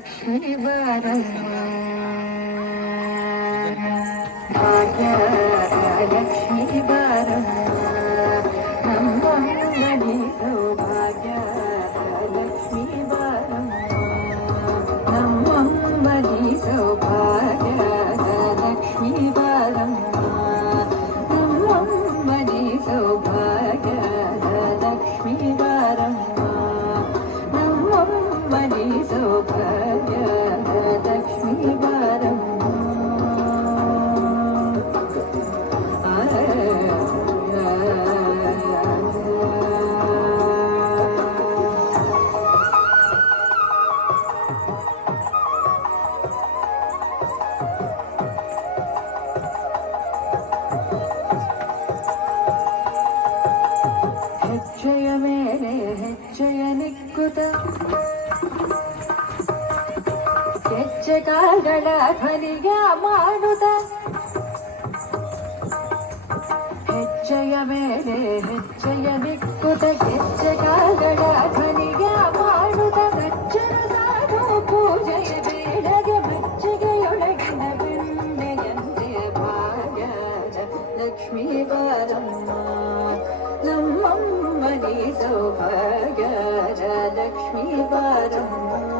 ಲಕ್ಷ್ಮೀ ಬಾರಮ್ಮ ಭಾಗ್ಯದ ಲಕ್ಷ್ಮೀ ಬಾರಮ್ಮ ನಮ್ಮಮ್ಮನಿ ಸೌಭಾಗ್ಯದ ಲಕ್ಷ್ಮೀ ಬಾರಮ್ಮ ನಮ್ಮಮ್ಮನಿ ಸೌಭಾಗ್ಯದ ಲಕ್ಷ್ಮೀ ಬಾರಮ್ಮ ನಮ್ಮಮ್ಮನಿ ಸೌಭಾಗ್ಯದ ಲಕ್ಷ್ಮೀ ಬಾರಮ್ಮ ನಮ್ಮಮ್ಮನಿ ಸೌಭಾಗ್ಯದ ಲಕ್ಷ್ಮೀ ಬಾರಮ್ಮ ಹೆಜ್ಜೆಯ ಮೇಲೆ ಹೆಜ್ಜೆಯ ನಿಕ್ಕುತ ಹೆಜ್ಜೆ ಕಾಲ್ಗಳ ಧ್ವನಿಗೆ ಮಾಡುತ್ತ ಹೆಜ್ಜೆಯ ಮೇಲೆ ಹೆಜ್ಜೆಯ ನಿಕ್ಕುತ ಹೆಜ್ಜೆ ಕಾಲ್ಗಳ ಧ್ವನಿಗೆ ಮಾಡುತ್ತ ಸಜ್ಜನ ಸಾಧು ಪೂಜೆಯ ಬೇಡಗೆ ಮಜ್ಜಿಗೆಯೊಳಗಿನ ಬೆಣ್ಣೆಯಂತೆ ಭಾಗ್ಯದ ಲಕ್ಷ್ಮೀ ಬಾರಮ್ಮ ನಮ್ಮಮ್ಮನಿ ಸೌಭಾಗ್ಯದ ಲಕ್ಷ್ಮೀ ಬಾರಮ್ಮ